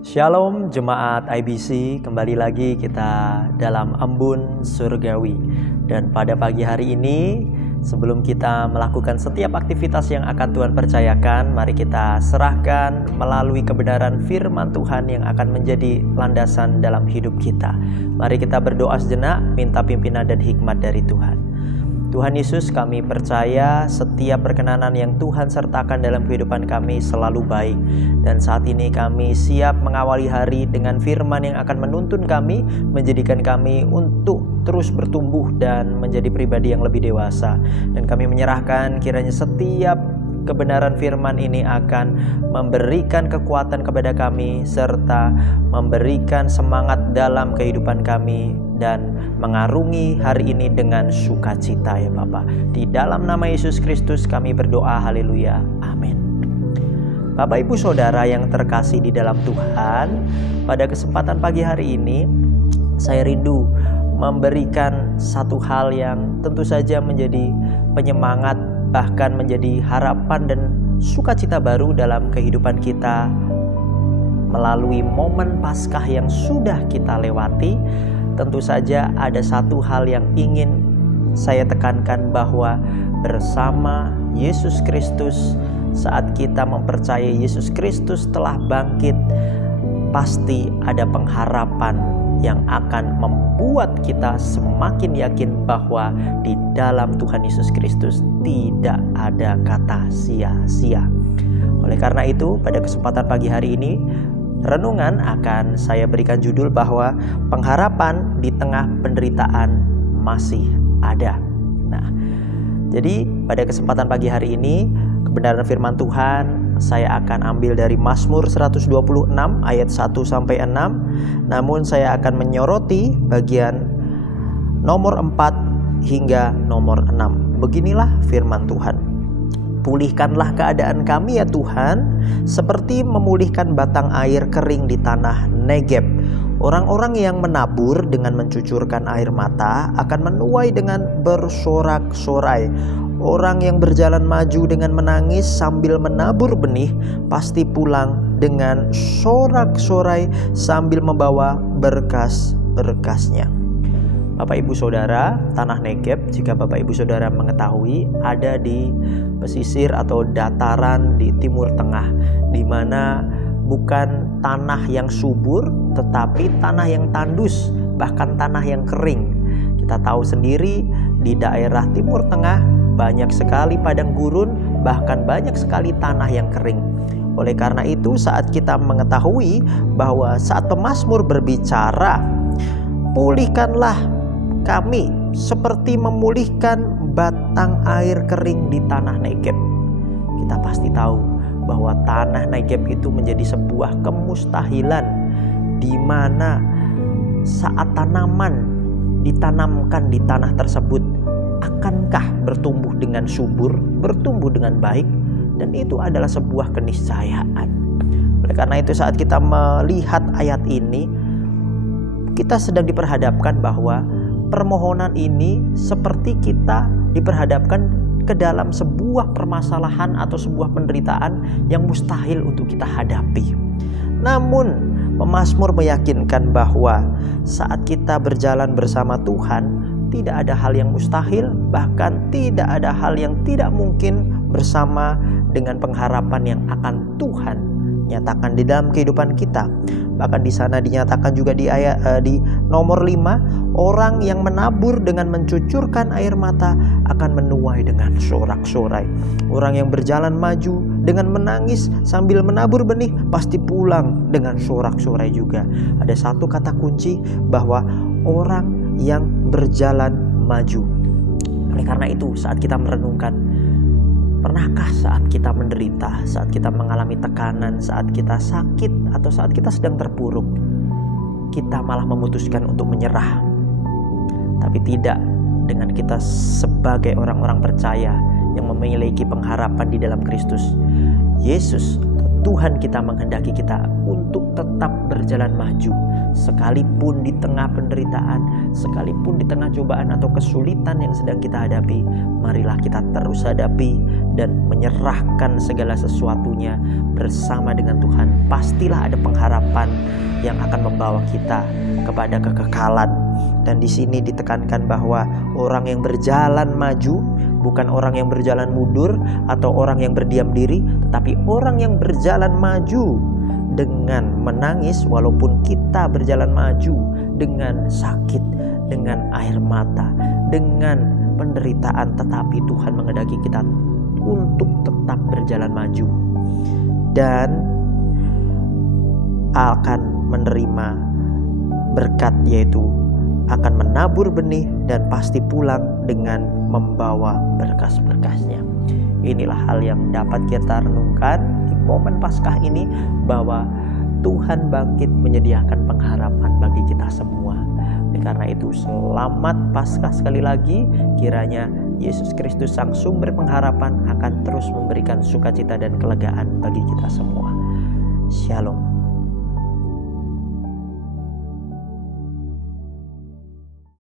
Shalom jemaat IBC, kembali lagi kita dalam Embun Surgawi. Dan pada pagi hari ini, sebelum kita melakukan setiap aktivitas yang akan Tuhan percayakan, mari kita serahkan melalui kebenaran firman Tuhan yang akan menjadi landasan dalam hidup kita. Mari kita berdoa sejenak, minta pimpinan dan hikmat dari Tuhan. Tuhan Yesus, kami percaya setiap perkenanan yang Tuhan sertakan dalam kehidupan kami selalu baik. Dan saat ini kami siap mengawali hari dengan firman yang akan menuntun kami, menjadikan kami untuk terus bertumbuh dan menjadi pribadi yang lebih dewasa. Dan kami menyerahkan kiranya setiap kebenaran firman ini akan memberikan kekuatan kepada kami, serta memberikan semangat dalam kehidupan kami, dan mengarungi hari ini dengan sukacita ya Bapa. Di dalam nama Yesus Kristus kami berdoa, haleluya, amin. Bapak Ibu Saudara yang terkasih di dalam Tuhan, pada kesempatan pagi hari ini saya rindu memberikan satu hal yang tentu saja menjadi penyemangat, bahkan menjadi harapan dan sukacita baru dalam kehidupan kita melalui momen Paskah yang sudah kita lewati. Tentu saja ada satu hal yang ingin saya tekankan, bahwa bersama Yesus Kristus, saat kita mempercayai Yesus Kristus telah bangkit, pasti ada pengharapan yang akan membuat kita semakin yakin bahwa di dalam Tuhan Yesus Kristus tidak ada kata sia-sia. Oleh karena itu, pada kesempatan pagi hari ini, renungan akan saya berikan judul bahwa pengharapan di tengah penderitaan masih ada. Nah, jadi pada kesempatan pagi hari ini, kebenaran firman Tuhan saya akan ambil dari Mazmur 126 ayat 1-6. Namun saya akan menyoroti bagian nomor 4 hingga nomor 6. Beginilah firman Tuhan. Pulihkanlah keadaan kami ya Tuhan, seperti memulihkan batang air kering di tanah Negeb. Orang-orang yang menabur dengan mencucurkan air mata akan menuai dengan bersorak-sorai. Orang yang berjalan maju dengan menangis sambil menabur benih pasti pulang dengan sorak-sorai sambil membawa berkas-berkasnya. Bapak Ibu Saudara, tanah Negeb, jika Bapak Ibu Saudara mengetahui, ada di pesisir atau dataran di Timur Tengah, di mana bukan tanah yang subur, tetapi tanah yang tandus, bahkan tanah yang kering. Kita tahu sendiri di daerah Timur Tengah banyak sekali padang gurun, bahkan banyak sekali tanah yang kering. Oleh karena itu, saat kita mengetahui bahwa saat pemazmur berbicara, pulihkanlah kami seperti memulihkan batang air kering di tanah Negeb, kita pasti tahu bahwa tanah Negeb itu menjadi sebuah kemustahilan, di mana saat tanaman ditanamkan di tanah tersebut, akankah bertumbuh dengan subur, bertumbuh dengan baik? Dan itu adalah sebuah keniscayaan. Oleh karena itu, saat kita melihat ayat ini, kita sedang diperhadapkan bahwa permohonan ini seperti kita diperhadapkan ke dalam sebuah permasalahan atau sebuah penderitaan yang mustahil untuk kita hadapi. Namun pemazmur meyakinkan bahwa saat kita berjalan bersama Tuhan, tidak ada hal yang mustahil, bahkan tidak ada hal yang tidak mungkin bersama dengan pengharapan yang akan Tuhan nyatakan di dalam kehidupan kita. Bahkan di sana dinyatakan juga di ayat di nomor 5, orang yang menabur dengan mencucurkan air mata akan menuai dengan sorak-sorai. Orang yang berjalan maju dengan menangis sambil menabur benih pasti pulang dengan sorak-sorai juga. Ada satu kata kunci, bahwa orang yang berjalan maju. Oleh karena itu, saat kita merenungkan, pernahkah saat kita menderita, saat kita mengalami tekanan, saat kita sakit, atau saat kita sedang terpuruk, kita malah memutuskan untuk menyerah? Tapi tidak, dengan kita sebagai orang-orang percaya yang memiliki pengharapan di dalam Kristus. Yesus Tuhan kita menghendaki kita untuk tetap berjalan maju. Sekalipun di tengah penderitaan, sekalipun di tengah cobaan atau kesulitan yang sedang kita hadapi, marilah kita terus hadapi dan menyerahkan segala sesuatunya bersama dengan Tuhan. Pastilah ada pengharapan yang akan membawa kita kepada kekekalan. Dan di sini ditekankan bahwa orang yang berjalan maju bukan orang yang berjalan mundur atau orang yang berdiam diri, tetapi orang yang berjalan maju dengan menangis walaupun kita berjalan maju dengan sakit, dengan air mata, dengan penderitaan, tetapi Tuhan menghendaki kita untuk tetap berjalan maju dan akan menerima berkat, yaitu akan menabur benih dan pasti pulang dengan membawa berkas-berkasnya. Inilah hal yang dapat kita renungkan di momen Paskah ini, bahwa Tuhan bangkit menyediakan pengharapan bagi kita semua. Karena itu selamat Paskah sekali lagi. Kiranya Yesus Kristus sang sumber pengharapan akan terus memberikan sukacita dan kelegaan bagi kita semua. Shalom.